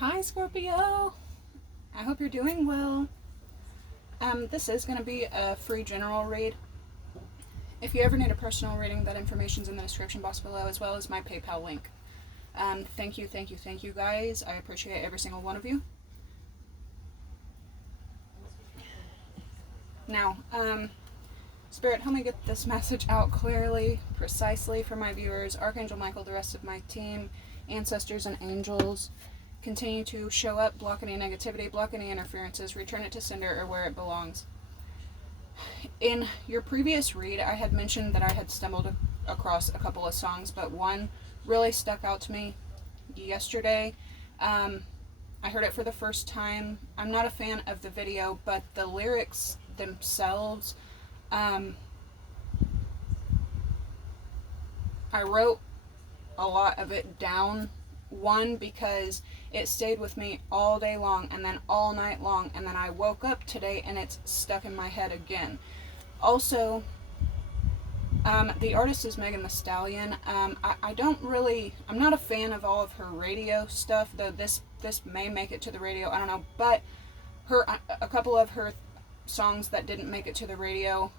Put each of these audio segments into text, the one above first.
Hi Scorpio! I hope you're doing well. This is going to be a free general read. If you ever need a personal reading, that information's in the description box below, as well as my PayPal link. Thank you guys. I appreciate every single one of you. Now, Spirit, help me get this message out clearly, precisely for my viewers. Archangel Michael, the rest of my team, ancestors and angels, continue to show up, block any negativity, block any interferences, return it to sender or where it belongs. In your previous read, I had mentioned that I had stumbled across a couple of songs, but one really stuck out to me yesterday. I heard it for the first time. I'm not a fan of the video, but the lyrics themselves, I wrote a lot of it down. One, because it stayed with me all day long and then all night long, and then I woke up today and it's stuck in my head again. Also, the artist is Megan Thee Stallion. I'm not a fan of all of her radio stuff, though this may make it to the radio, I don't know, but a couple of her songs that didn't make it to the radio,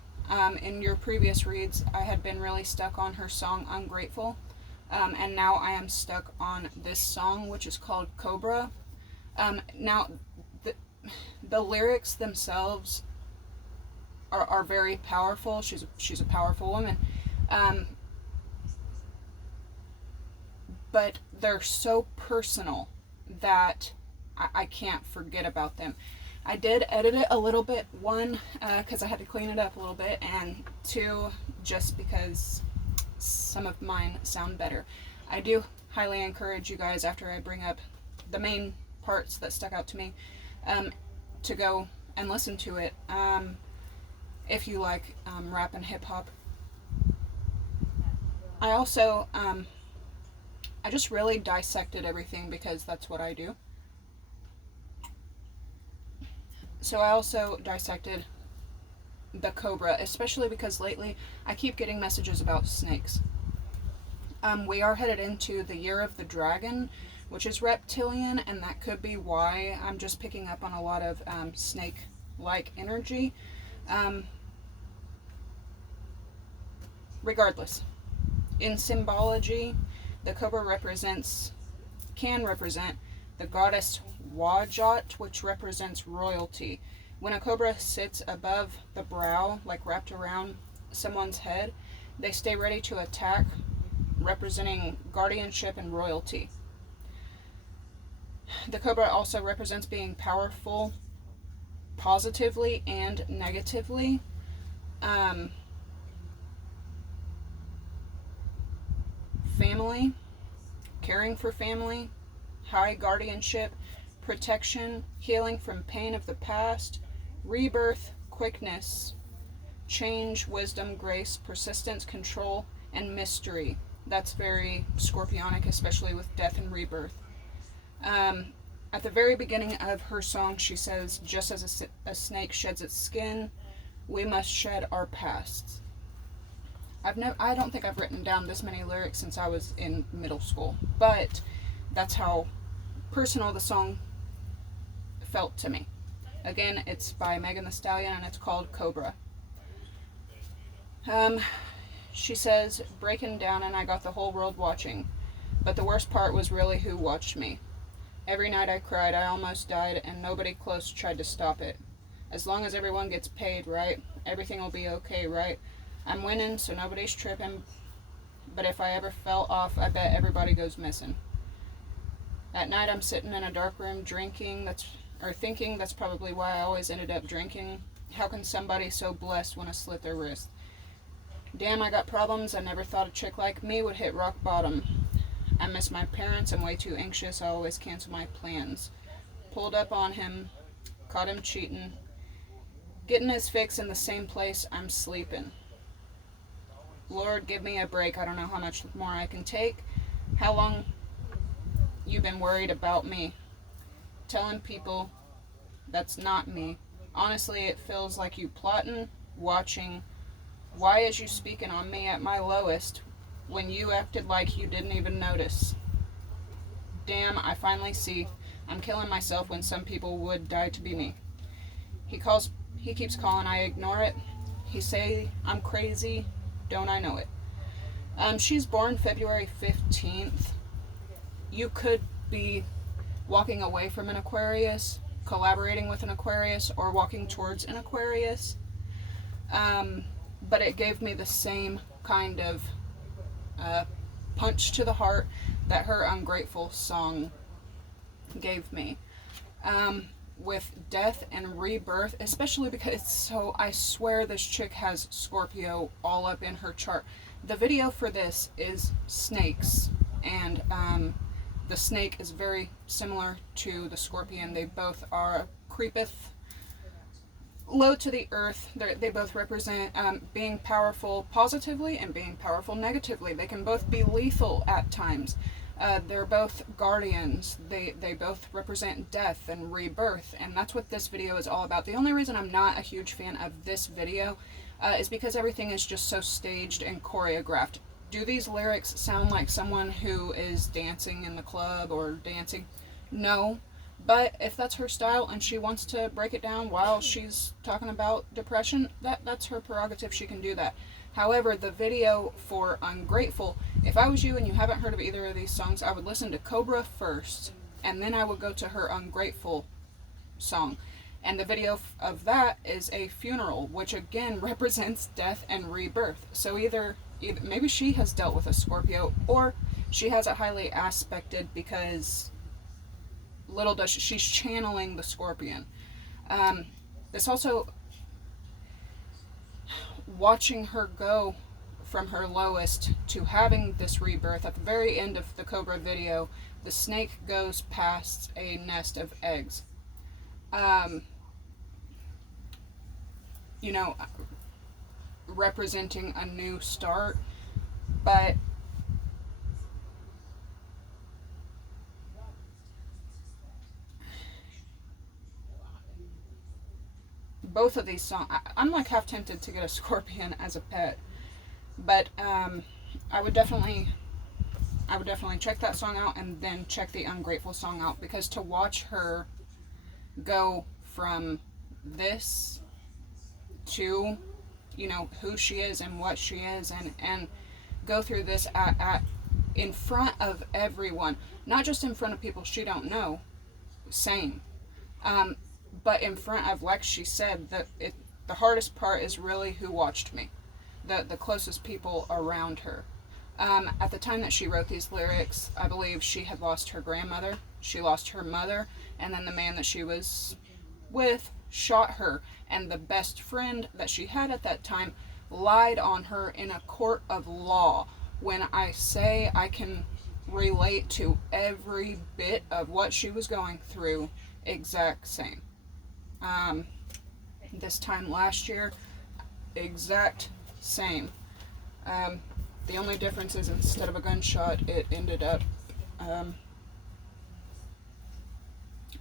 in your previous reads, I had been really stuck on her song Ungrateful. And now I am stuck on this song, which is called Cobra. Now, the lyrics themselves are very powerful. She's a powerful woman. But they're so personal that I can't forget about them. I did edit it a little bit, one, because I had to clean it up a little bit, and two, just because some of mine sound better. I do highly encourage you guys, after I bring up the main parts that stuck out to me, to go and listen to it, if you like rap and hip-hop. I also, I just really dissected everything because that's what I do. So I also dissected the Cobra, especially because lately I keep getting messages about snakes. We are headed into the year of the dragon, which is reptilian, and that could be why I'm just picking up on a lot of snake-like energy. Regardless, in symbology, the Cobra can represent the goddess Wajat, which represents royalty. When a cobra sits above the brow, like wrapped around someone's head, they stay ready to attack, representing guardianship and royalty. The cobra also represents being powerful, positively and negatively. Family, caring for family, high guardianship, protection, healing from pain of the past, rebirth, quickness, change, wisdom, grace, persistence, control, and mystery. That's very Scorpionic, especially with death and rebirth. At the very beginning of her song, she says, just as a snake sheds its skin, we must shed our pasts. I don't think I've written down this many lyrics since I was in middle school, but that's how personal the song felt to me. Again, it's by Megan Thee Stallion and it's called Cobra. She says, breaking down and I got the whole world watching, but the worst part was really who watched me. Every night I cried, I almost died, and nobody close tried to stop it. As long as everyone gets paid, right? Everything will be okay, right? I'm winning, so nobody's tripping, but if I ever fell off, I bet everybody goes missing. At night I'm sitting in a dark room thinking that's probably why I always ended up drinking. How can somebody so blessed want to slit their wrist? Damn, I got problems. I never thought a chick like me would hit rock bottom. I miss my parents. I'm way too anxious. I always cancel my plans. Pulled up on him. Caught him cheating. Getting his fix in the same place I'm sleeping. Lord, give me a break. I don't know how much more I can take. How long you been worried about me? Telling people that's not me. Honestly, it feels like you plotting, watching. Why is you speaking on me at my lowest when you acted like you didn't even notice? Damn, I finally see. I'm killing myself when some people would die to be me. He keeps calling, I ignore it. He say I'm crazy, don't I know it. She's born February 15th. You could be walking away from an Aquarius, collaborating with an Aquarius, or walking towards an Aquarius. But it gave me the same kind of punch to the heart that her Ungrateful song gave me. With death and rebirth, especially because it's so, I swear this chick has Scorpio all up in her chart. The video for this is snakes, and the snake is very similar to the scorpion. They both are creepeth low to the earth. They both represent being powerful positively and being powerful negatively. They can both be lethal at times. They're both guardians. They both represent death and rebirth, and that's what this video is all about. The only reason I'm not a huge fan of this video is because everything is just so staged and choreographed. Do these lyrics sound like someone who is dancing in the club or dancing? No. But if that's her style and she wants to break it down while she's talking about depression, that's her prerogative. She can do that. However, the video for Ungrateful, if I was you and you haven't heard of either of these songs, I would listen to Cobra first, and then I would go to her Ungrateful song. And the video of that is a funeral, which again represents death and rebirth. So either maybe she has dealt with a Scorpio, or she has it highly aspected, because little does she's channeling the scorpion. This also, watching her go from her lowest to having this rebirth, at the very end of the Cobra video, the snake goes past a nest of eggs. You know, representing a new start, but both of these songs, I'm like half tempted to get a scorpion as a pet, but I would definitely check that song out and then check the Ungrateful song out, because to watch her go from this to, you know, who she is and what she is, and go through this at in front of everyone, not just in front of people she don't know, same, but in front of, like she said, the hardest part is really who watched me, the closest people around her. At the time that she wrote these lyrics, I believe she had lost her grandmother, she lost her mother, and then the man that she was with shot her, and the best friend that she had at that time lied on her in a court of law. When I say I can relate to every bit of what she was going through, exact same. This time last year, exact same. The only difference is, instead of a gunshot, it ended up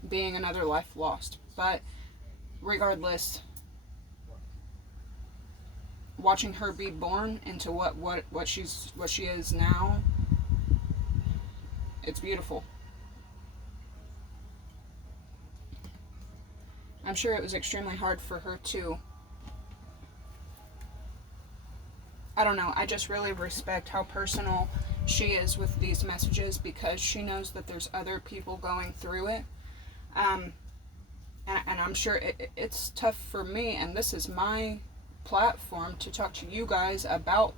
being another life lost. But regardless, watching her be born into what she is now, it's beautiful. I'm sure it was extremely hard for her too. I don't know, I just really respect how personal she is with these messages, because she knows that there's other people going through it. And I'm sure it's tough for me, and this is my platform to talk to you guys about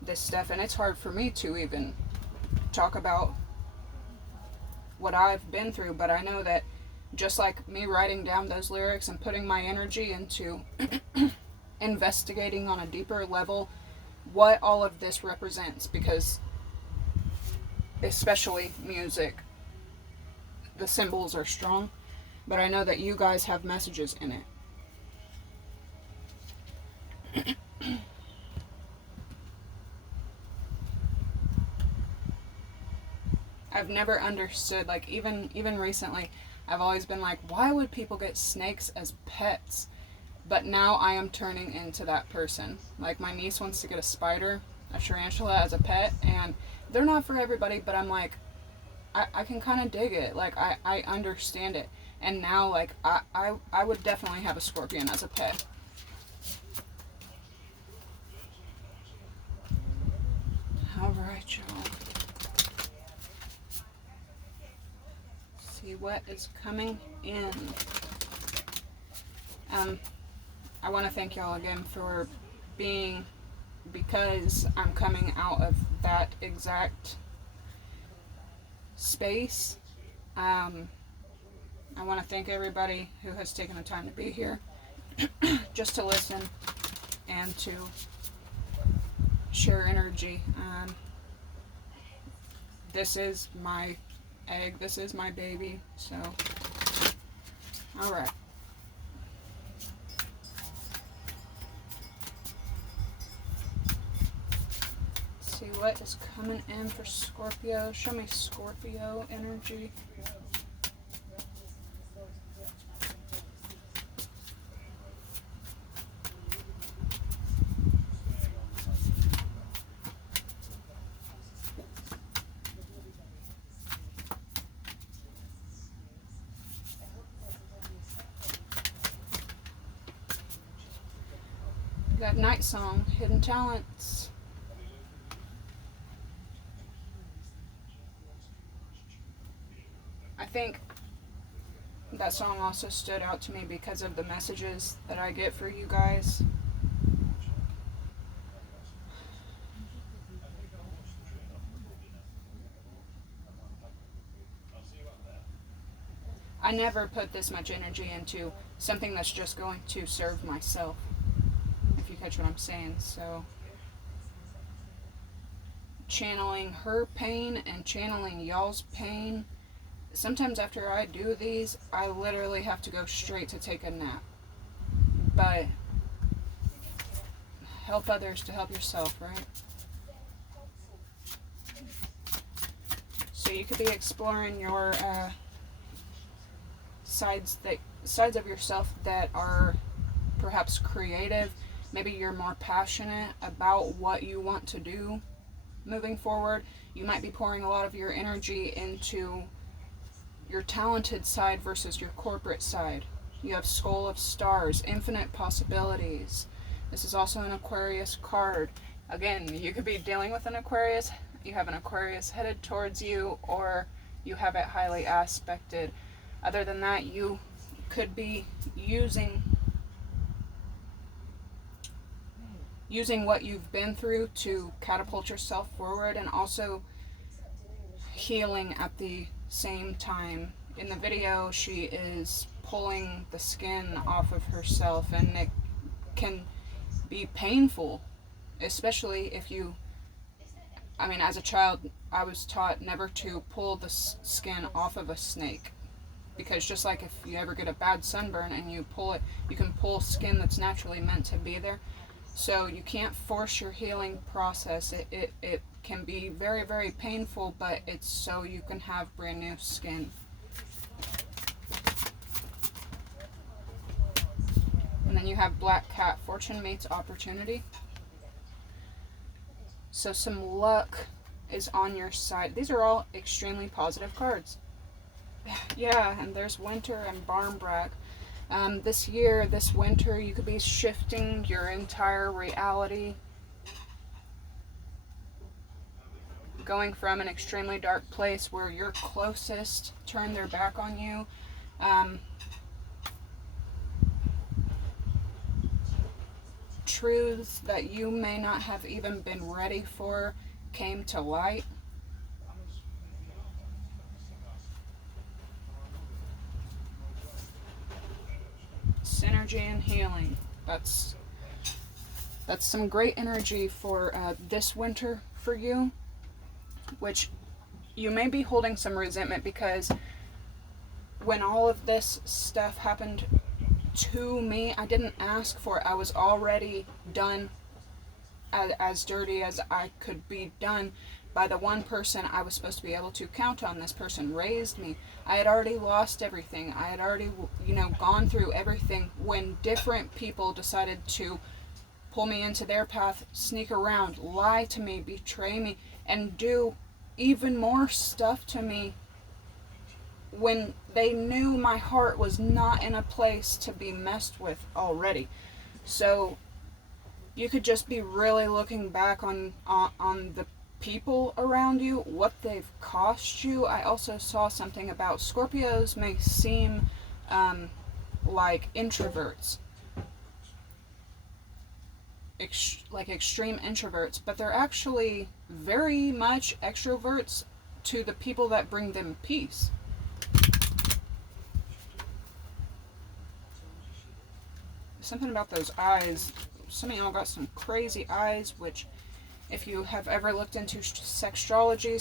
this stuff, and it's hard for me to even talk about what I've been through, but I know that just like me writing down those lyrics and putting my energy into investigating on a deeper level what all of this represents, because especially music, the symbols are strong, but I know that you guys have messages in it. I've never understood, like, even recently, I've always been like, why would people get snakes as pets? But now I am turning into that person. Like, my niece wants to get a spider, a tarantula as a pet, and they're not for everybody, but I'm like, I can kind of dig it. Like, I understand it. And now, like, I would definitely have a scorpion as a pet. Alright, y'all. See what is coming in. I want to thank y'all again for being, because I'm coming out of that exact space. I want to thank everybody who has taken the time to be here just to listen and to share energy. This is my egg. This is my baby. So, alright. See what is coming in for Scorpio. Show me Scorpio energy. We got Night Song, Hidden Talents. I think that song also stood out to me because of the messages that I get for you guys. I never put this much energy into something that's just going to serve myself, if you catch what I'm saying. So, channeling her pain and channeling y'all's pain. Sometimes after I do these, I literally have to go straight to take a nap. But help others to help yourself, right? So you could be exploring your sides of yourself that are perhaps creative. Maybe you're more passionate about what you want to do moving forward. You might be pouring a lot of your energy into your talented side versus your corporate side. You have Skull of Stars, infinite possibilities. This is also an Aquarius card. Again, you could be dealing with an Aquarius. You have an Aquarius headed towards you, or you have it highly aspected. Other than that, you could be using what you've been through to catapult yourself forward, and also healing at the same time. In the video, she is pulling the skin off of herself, and it can be painful, especially if you, as a child, I was taught never to pull the skin off of a snake, because just like if you ever get a bad sunburn and you pull it, you can pull skin that's naturally meant to be there. So you can't force your healing process. It can be very, very painful, but it's so you can have brand new skin. And then you have Black Cat, Fortune meets opportunity. So some luck is on your side. These are all extremely positive cards. Yeah, and there's Winter and Barnbrack. This winter, you could be shifting your entire reality. Going from an extremely dark place where your closest turn their back on you. Truths that you may not have even been ready for came to light. Synergy and healing. That's some great energy for this winter for you, which you may be holding some resentment because when all of this stuff happened to me, I didn't ask for it. I was already done as dirty as I could be done by the one person I was supposed to be able to count on. This person raised me. I had already lost everything. I had already, gone through everything when different people decided to pull me into their path, sneak around, lie to me, betray me, and do even more stuff to me when they knew my heart was not in a place to be messed with already. So you could just be really looking back on the people around you, what they've cost you. I also saw something about Scorpios may seem like introverts, like extreme introverts, but they're actually very much extroverts to the people that bring them peace. Something about those eyes. Some of y'all got some crazy eyes, which if you have ever looked into sextrology,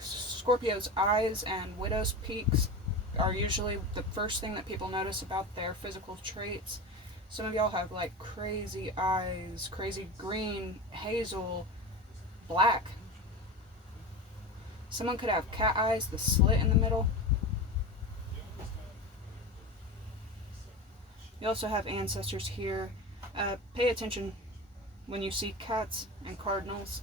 Scorpio's eyes and widow's peaks are usually the first thing that people notice about their physical traits. Some of y'all have like crazy eyes, crazy green, hazel, black. Someone could have cat eyes, the slit in the middle. You also have ancestors here. Pay attention when you see cats and cardinals.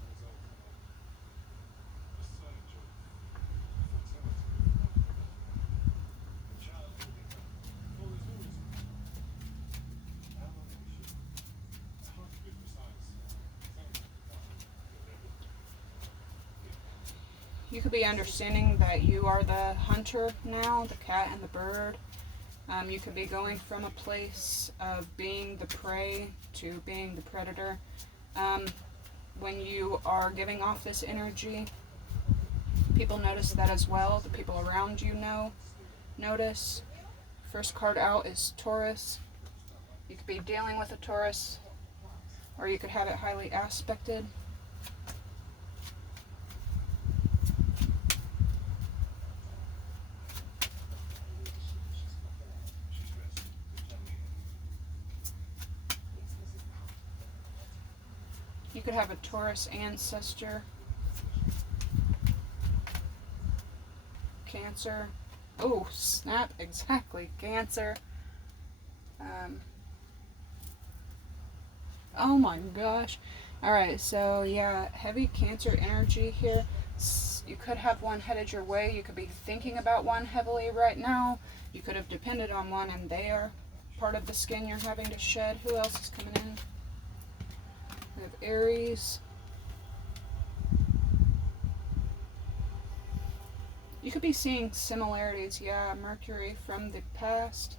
You could be understanding that you are the hunter now, the cat and the bird. You could be going from a place of being the prey to being the predator. When you are giving off this energy, people notice that as well. The people around you notice. First card out is Taurus. You could be dealing with a Taurus, or you could have it highly aspected. You could have a Taurus ancestor. Cancer. Oh, snap, exactly. Cancer. Oh my gosh. Alright, so yeah, heavy Cancer energy here. You could have one headed your way. You could be thinking about one heavily right now. You could have depended on one and they are part of the skin you're having to shed. Who else is coming in? We have Aries. You could be seeing similarities, yeah. Mercury from the past.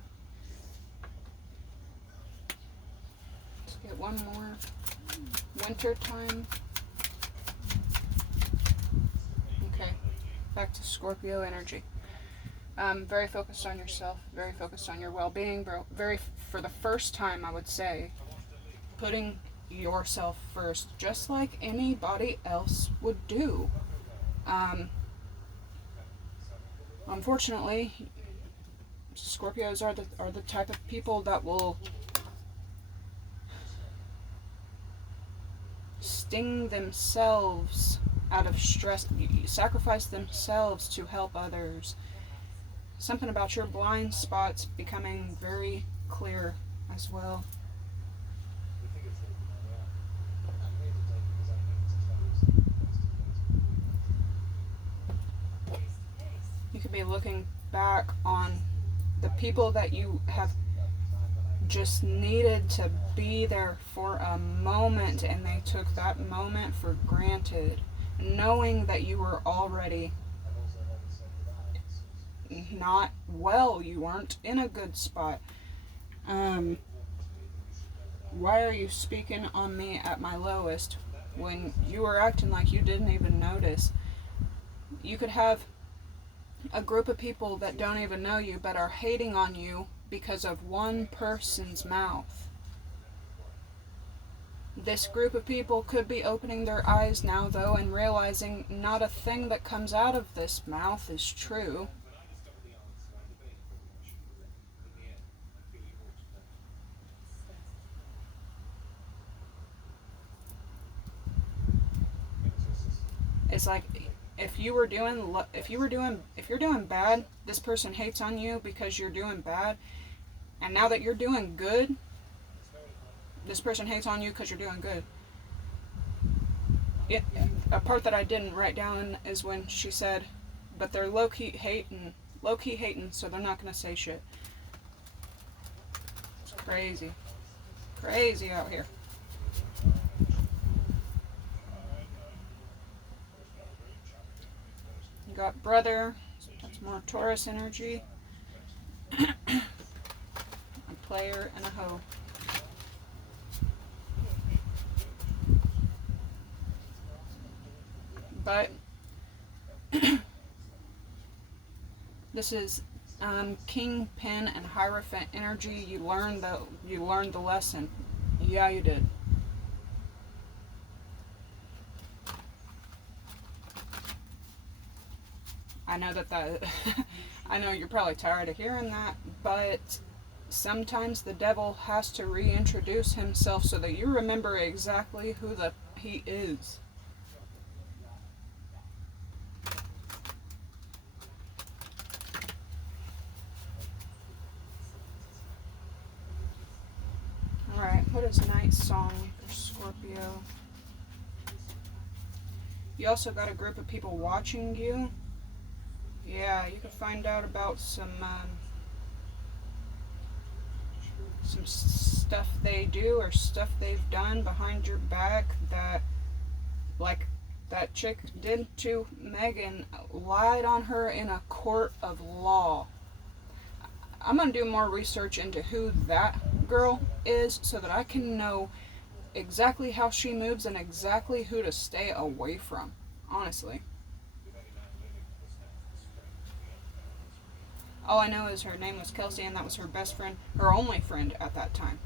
Let's get one more. Winter time. Okay, back to Scorpio energy. Very focused on yourself, very focused on your well-being, very, for the first time, I would say, putting yourself first, just like anybody else would do. Unfortunately, Scorpios are the type of people that will sting themselves out of stress, sacrifice themselves to help others. Something about your blind spots becoming very clear as well. You could be looking back on the people that you have just needed to be there for a moment, and they took that moment for granted, knowing that you were already not well, you weren't in a good spot. Why are you speaking on me at my lowest when you were acting like you didn't even notice? You could have a group of people that don't even know you but are hating on you because of one person's mouth. This group of people could be opening their eyes now, though, and realizing not a thing that comes out of this mouth is true. It's like if you're doing bad, this person hates on you because you're doing bad, and now that you're doing good, this person hates on you because you're doing good. A part that I didn't write down is when she said, but they're low-key hating low-key hating, so they're not going to say shit. It's crazy. Crazy out here. You got brother. That's more Taurus energy. A player and a hoe. But this is Kingpin and Hierophant energy. You learned the lesson. Yeah, you did. I know that I know you're probably tired of hearing that, but sometimes the devil has to reintroduce himself so that you remember exactly who he is. Alright, what is Night Song for Scorpio? You also got a group of people watching you. Yeah, you can find out about some stuff they do or stuff they've done behind your back that, like that chick did to Megan, lied on her in a court of law. I'm going to do more research into who that girl is so that I can know exactly how she moves and exactly who to stay away from, honestly. All I know is her name was Kelsey, and that was her best friend, her only friend at that time.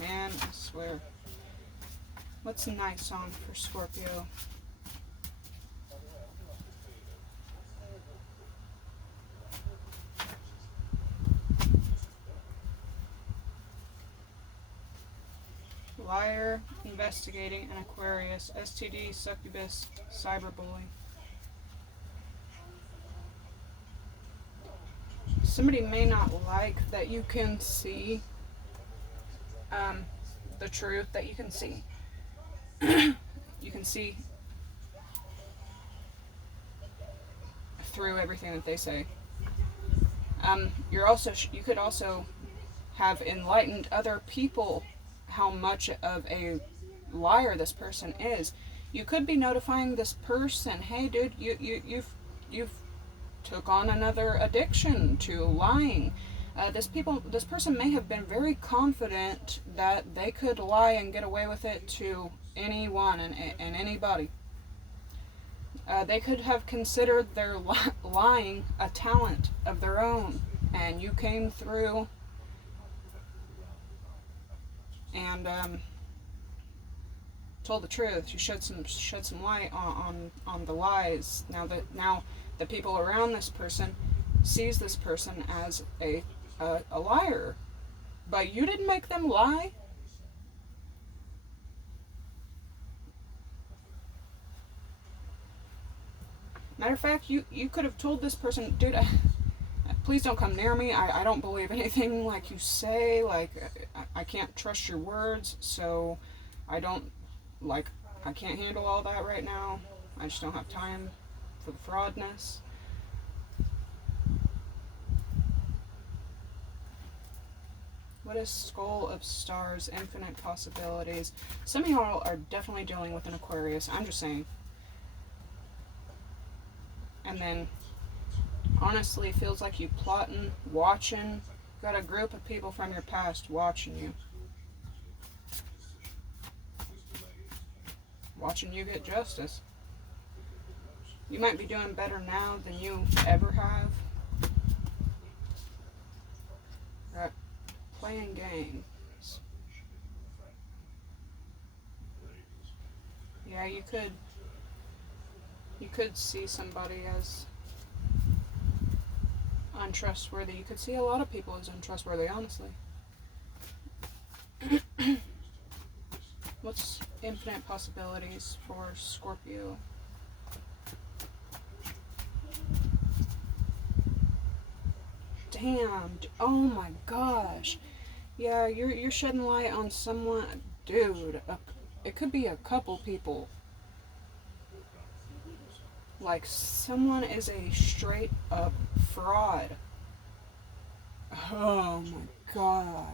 Man, I swear. What's a nice song for Scorpio? Liar, investigating, and Aquarius. STD, succubus, cyberbully. Somebody may not like that you can see the truth, that you can see. You can see through everything that they say. You could also have enlightened other people how much of a liar this person is. You could be notifying this person, hey dude, you've took on another addiction to lying. This person may have been very confident that they could lie and get away with it to anyone and anybody. They could have considered their lying a talent of their own, and you came through and told the truth. You shed some light on the lies. Now the people around this person sees this person as a liar, but you didn't make them lie. Matter of fact, you could have told this person, dude, please don't come near me. I don't believe anything like you say. Like, I can't trust your words, so I can't handle all that right now. I just don't have time for the fraudness. What is Skull of Stars, Infinite Possibilities? Some of y'all are definitely dealing with an Aquarius. I'm just saying. And then, honestly, feels like you plotting, watching. Got a group of people from your past watching you. Watching you get justice. You might be doing better now than you ever have. Right. Playing games. Yeah, you could see somebody as untrustworthy. You could see a lot of people as untrustworthy, honestly. What's Infinite Possibilities for Scorpio? Damn. Oh my gosh. Yeah, you're shedding light on someone. Dude, it could be a couple people. Like, someone is a straight up fraud. Oh my god.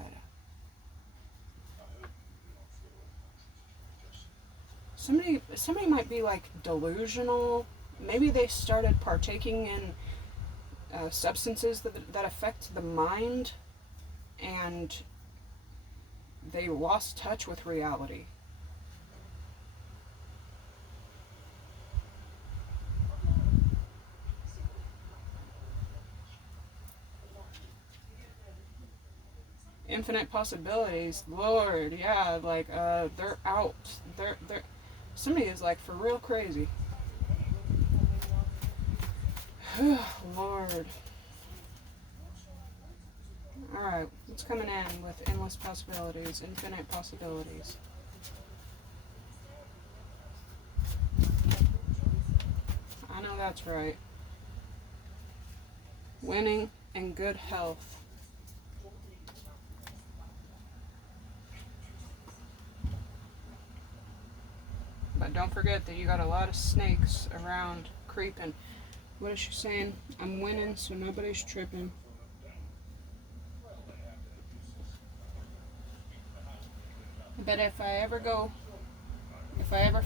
Somebody might be like delusional. Maybe they started partaking in substances that affect the mind, and they lost touch with reality. Infinite possibilities, Lord, yeah, like they're out. They're somebody is like for real crazy. Lord. Alright, what's coming in with endless possibilities, infinite possibilities? I know that's right. Winning and good health. But don't forget that you got a lot of snakes around creeping. What is she saying? I'm winning, so nobody's tripping. But if I ever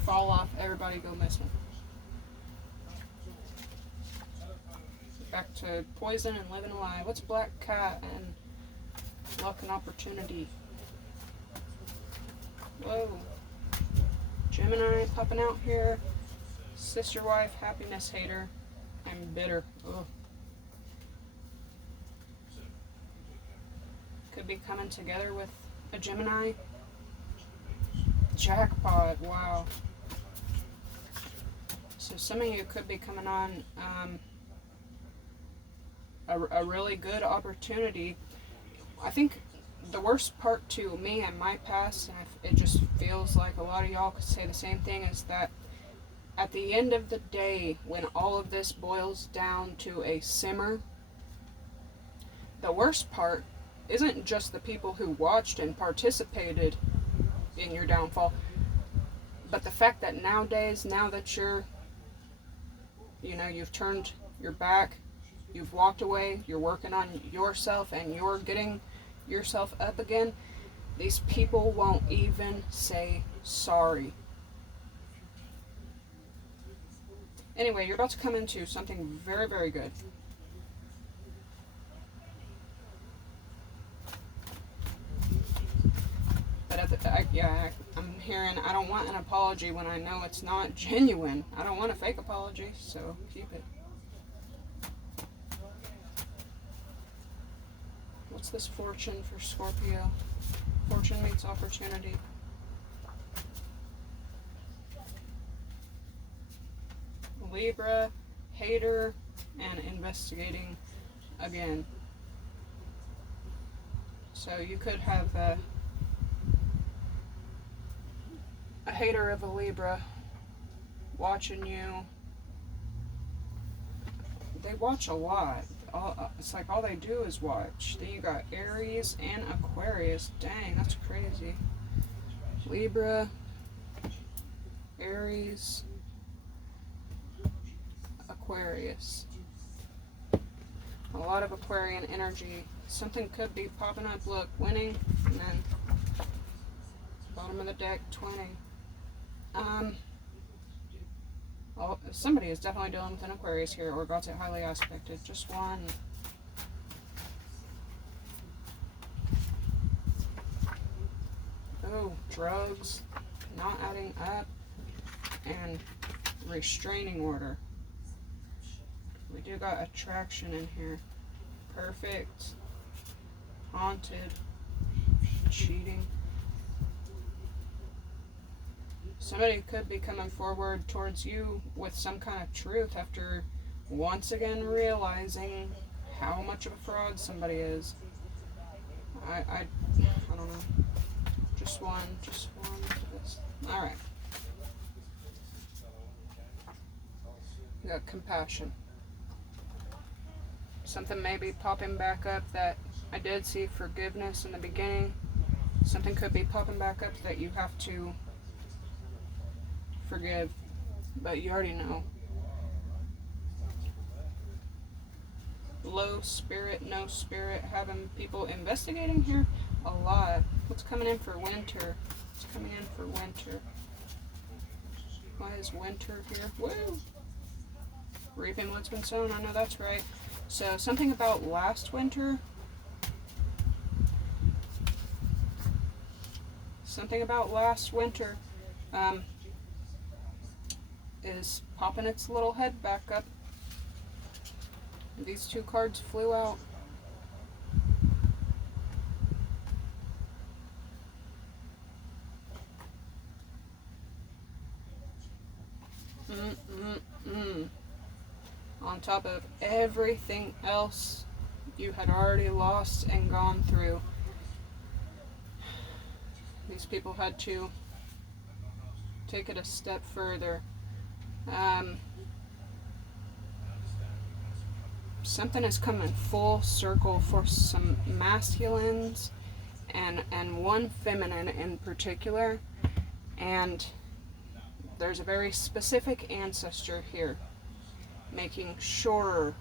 fall off, everybody go missing. Back to poison and living a lie. What's black cat and luck and opportunity? Whoa. Gemini popping out here. Sister wife, happiness hater. I'm bitter. Ugh. Could be coming together with a Gemini. Jackpot, wow. So some of you could be coming on a really good opportunity. I think the worst part to me and my past, and it just feels like a lot of y'all could say the same thing, is that at the end of the day, when all of this boils down to a simmer, the worst part isn't just the people who watched and participated in your downfall, but the fact that nowadays, now that you've turned your back, you've walked away, you're working on yourself, and you're getting yourself up again, these people won't even say sorry. Anyway, you're about to come into something very, very good. But I'm hearing I don't want an apology when I know it's not genuine. I don't want a fake apology, so keep it. What's this fortune for Scorpio? Fortune meets opportunity. Libra, hater, and investigating again. So you could have a hater of a Libra watching you. They watch a lot. It's like all they do is watch. Then you got Aries and Aquarius. Dang, that's crazy. Libra, Aries, Aquarius. A lot of Aquarian energy. Something could be popping up. Look, winning, and then bottom of the deck, 20. Well, somebody is definitely dealing with an Aquarius here, or got it highly aspected. Just one. Oh, drugs, not adding up, and restraining order. We do got attraction in here. Perfect. Haunted. Cheating. Somebody could be coming forward towards you with some kind of truth after once again realizing how much of a fraud somebody is. I don't know. Just one. Alright. We got compassion. Something may be popping back up that I did see forgiveness in the beginning. Something could be popping back up that you have to forgive, but you already know. low spirit, no spirit, having people investigating here a lot. What's coming in for winter? What's coming in for winter? Why is winter here? Woo! Reaping what's been sown, I know that's right. So something about last winter. Something about last winter is popping its little head back up. These two cards flew out. On top of everything else you had already lost and gone through, these people had to take it a step further. Something is coming full circle for some masculines and one feminine in particular, and there's a very specific ancestor here making sure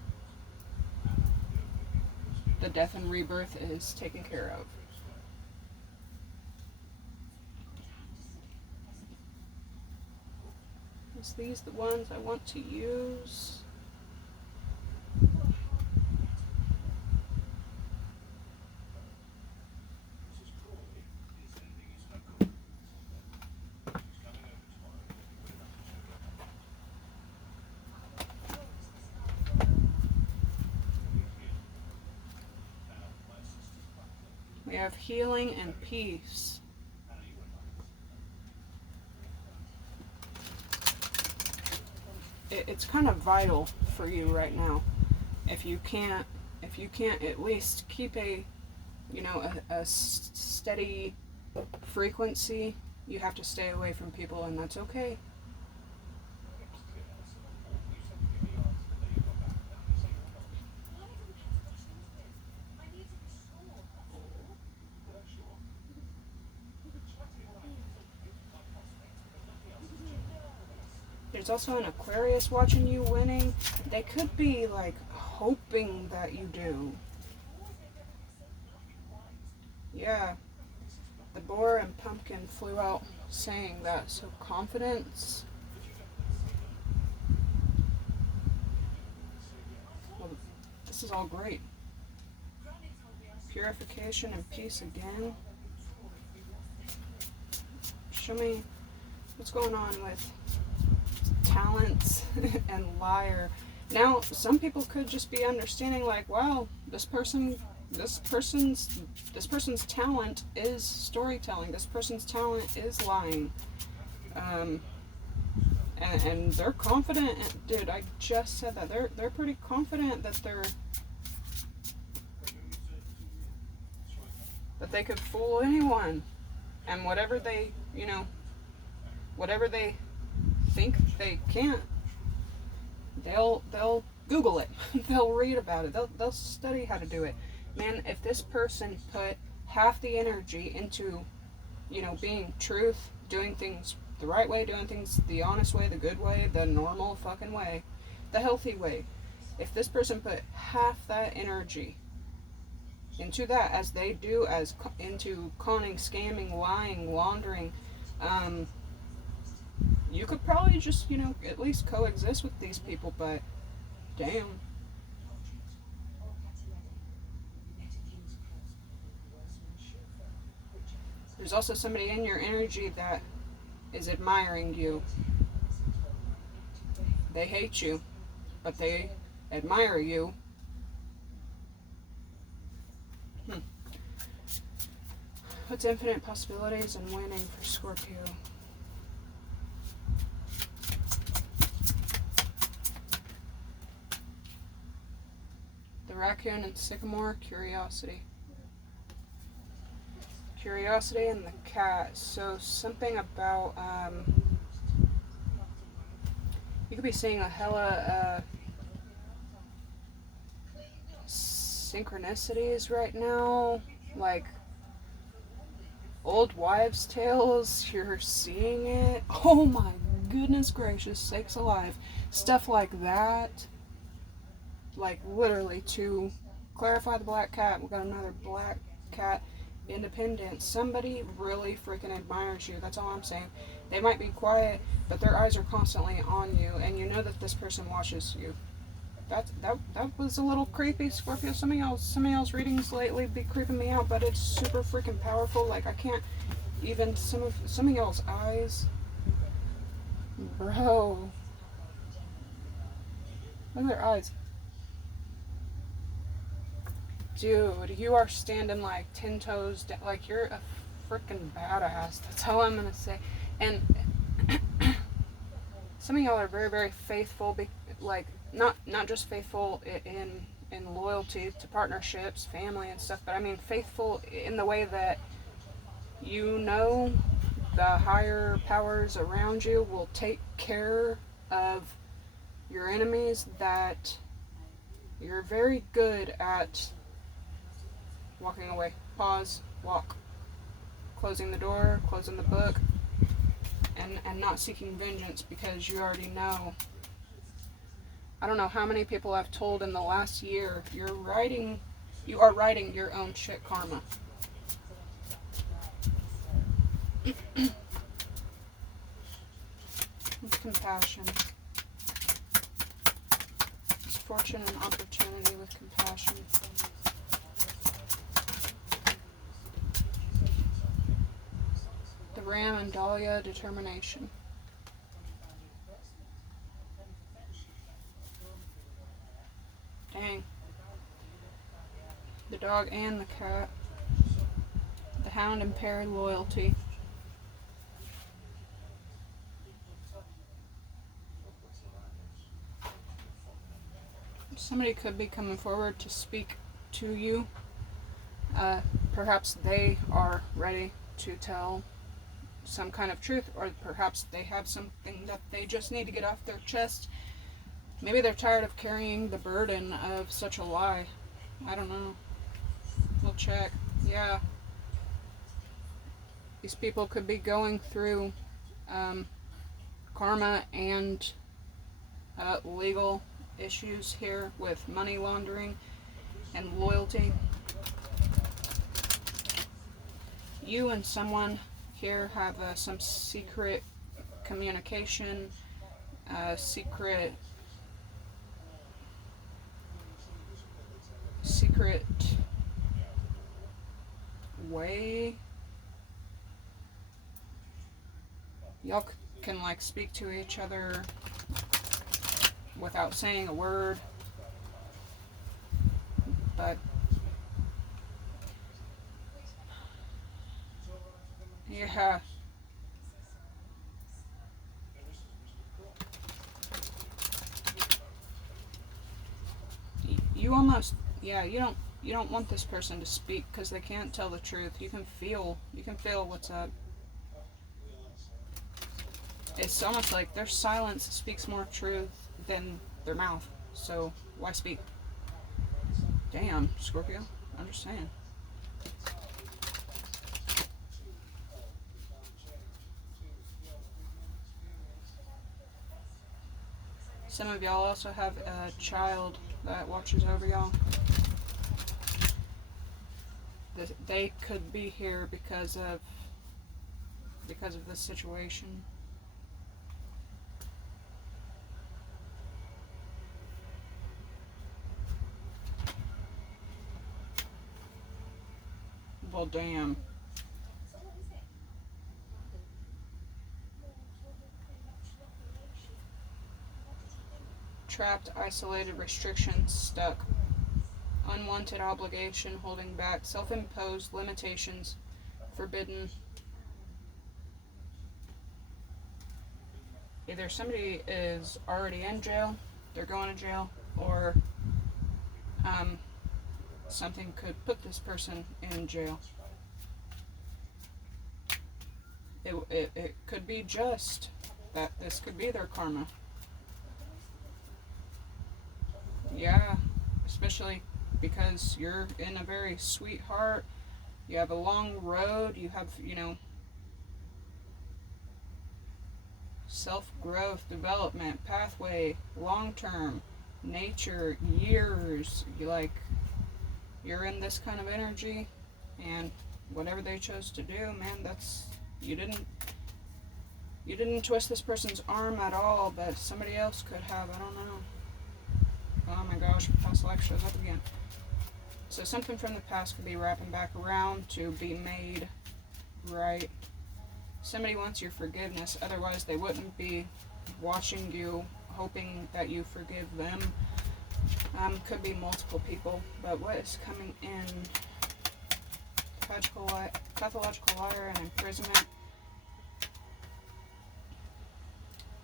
the death and rebirth is taken care of. Is these the ones I want to use? We have healing and peace. It's kind of vital for you right now. If you can't at least keep a steady frequency, you have to stay away from people, and that's okay. There's also an Aquarius watching you winning. They could be like hoping that you do. Yeah. The boar and pumpkin flew out saying that. So confidence. Well, this is all great. Purification and peace again. Show me what's going on with talents and liar. Now, some people could just be understanding like, wow, this person's talent is storytelling. This person's talent is lying. And they're confident. Dude, I just said that. They're pretty confident that they could fool anyone. And whatever they think they can't, they'll Google it. They'll read about it. They'll study how to do it. Man, if this person put half the energy into, being truth, doing things the right way, doing things the honest way, the good way, the normal fucking way, the healthy way, if this person put half that energy into that as they do into conning, scamming, lying, laundering, you could probably just, at least coexist with these people, but damn. There's also somebody in your energy that is admiring you. They hate you, but they admire you. What's infinite possibilities and winning for Scorpio? The raccoon and sycamore, curiosity. Curiosity and the cat. So something about, you could be seeing a hella synchronicities right now, like old wives' tales. You're seeing it. Oh my goodness gracious sakes alive. Stuff like that. like literally to clarify the black cat, we got another black cat. Independent. Somebody really freaking admires you. That's all I'm saying. They might be quiet, but their eyes are constantly on you, and you know that this person watches you. That was a little creepy, Scorpio. Some of y'all's readings lately be creeping me out, but it's super freaking powerful. Like I can't even some of y'all's eyes, bro. Look at their eyes. Dude, you are standing like 10 toes down. Like, you're a freaking badass. That's all I'm going to say. And some of y'all are very, very faithful. Like, not just faithful in loyalty to partnerships, family, and stuff, but I mean faithful in the way that you know the higher powers around you will take care of your enemies, that you're very good at walking away. Pause, walk. Closing the door, closing the book, and not seeking vengeance because you already know. I don't know how many people I've told in the last year, you are writing your own shit karma. With compassion. It's fortune and opportunity with compassion. The Ram and Dahlia, determination. Dang. The dog and the cat. The Hound and Perry, loyalty. Somebody could be coming forward to speak to you. Perhaps they are ready to tell some kind of truth, or perhaps they have something that they just need to get off their chest. Maybe they're tired of carrying the burden of such a lie. I don't know. We'll check. Yeah. These people could be going through karma and legal issues here with money laundering and loyalty. You and someone here have some secret communication, secret way. Y'all can like speak to each other without saying a word, but yeah. You almost, yeah, you don't want this person to speak because they can't tell the truth. You can feel what's up. It's almost like their silence speaks more truth than their mouth. So why speak? Damn, Scorpio. I'm just saying. Some of y'all also have a child that watches over y'all. They could be here because of this situation. Well, damn. Trapped, isolated, restrictions, stuck. Unwanted obligation, holding back, self-imposed limitations, forbidden. Either somebody is already in jail, they're going to jail, or something could put this person in jail. It could be just that this could be their karma. Yeah, especially because you're in a very sweet heart. You have a long road. You have, self-growth, development, pathway, long-term. nature, years. You're in this kind of energy, and whatever they chose to do, man, that's, you didn't twist this person's arm at all, but somebody else could have. I don't know. Oh my gosh, past life shows up again. So something from the past could be wrapping back around to be made right. Somebody wants your forgiveness, otherwise they wouldn't be watching you, hoping that you forgive them. Could be multiple people, but what is coming in? Pathological liar and imprisonment.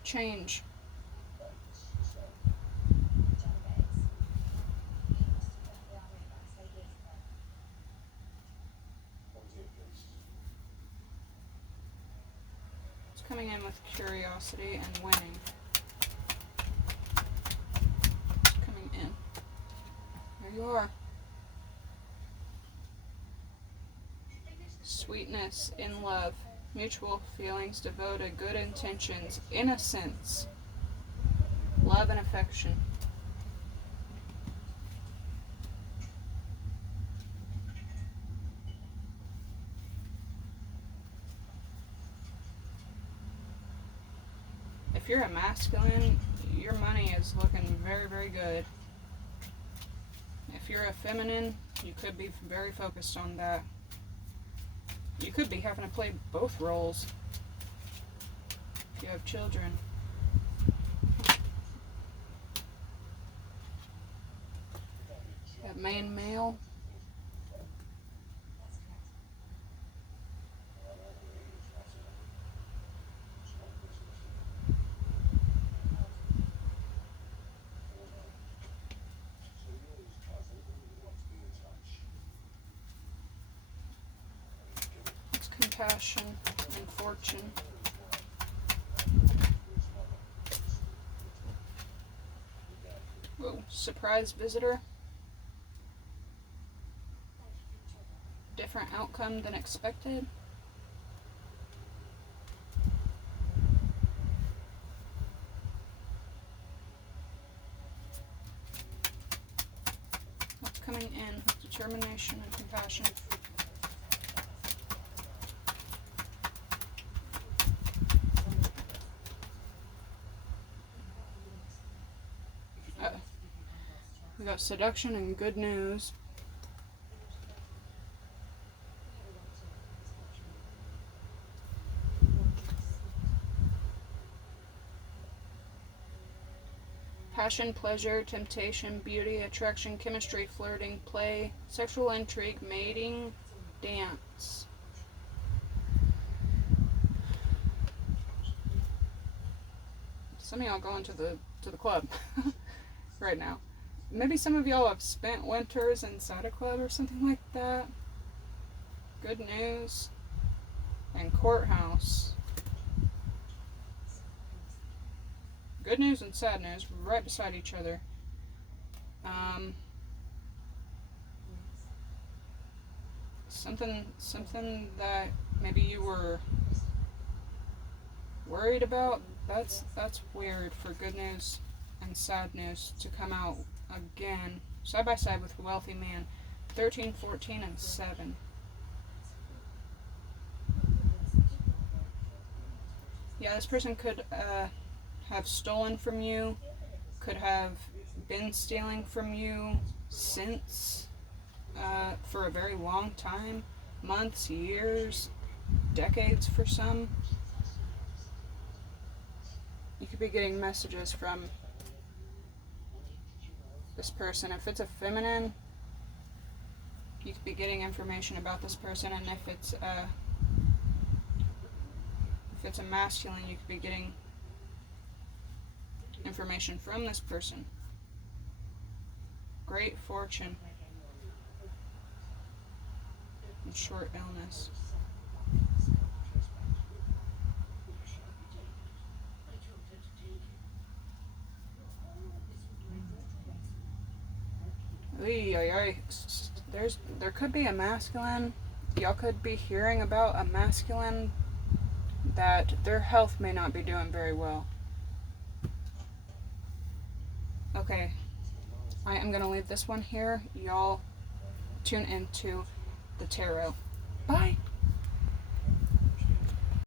Change. It's coming in with curiosity and winning. It's coming in. There you are. Sweetness in love. Mutual feelings, devoted, good intentions, innocence, love and affection. If you're a masculine, your money is looking very, very good. If you're a feminine, you could be very focused on that. You could be having to play both roles if you have children. You have main male. Compassion and fortune. Whoa, surprise visitor. Different outcome than expected. What's coming in? Determination and compassion. We got seduction and good news. Passion, pleasure, temptation, beauty, attraction, chemistry, flirting, play, sexual intrigue, mating, dance. Some of y'all going to the club right now. Maybe some of y'all have spent winters inside a club or something like that. Good news. And courthouse. Good news and sad news right beside each other. Something that maybe you were worried about. That's weird for good news and sad news to come out again, side by side with wealthy man. 13, 14, and 7. Yeah, this person could have stolen from you, could have been stealing from you since for a very long time, months, years, decades for some. You could be getting messages from this person. If it's a feminine, you could be getting information about this person, and if it's a masculine, you could be getting information from this person. Great fortune and short illness. There could be a masculine. Y'all could be hearing about a masculine that their health may not be doing very well. Okay, I am going to leave this one here. Y'all tune into the tarot. Bye.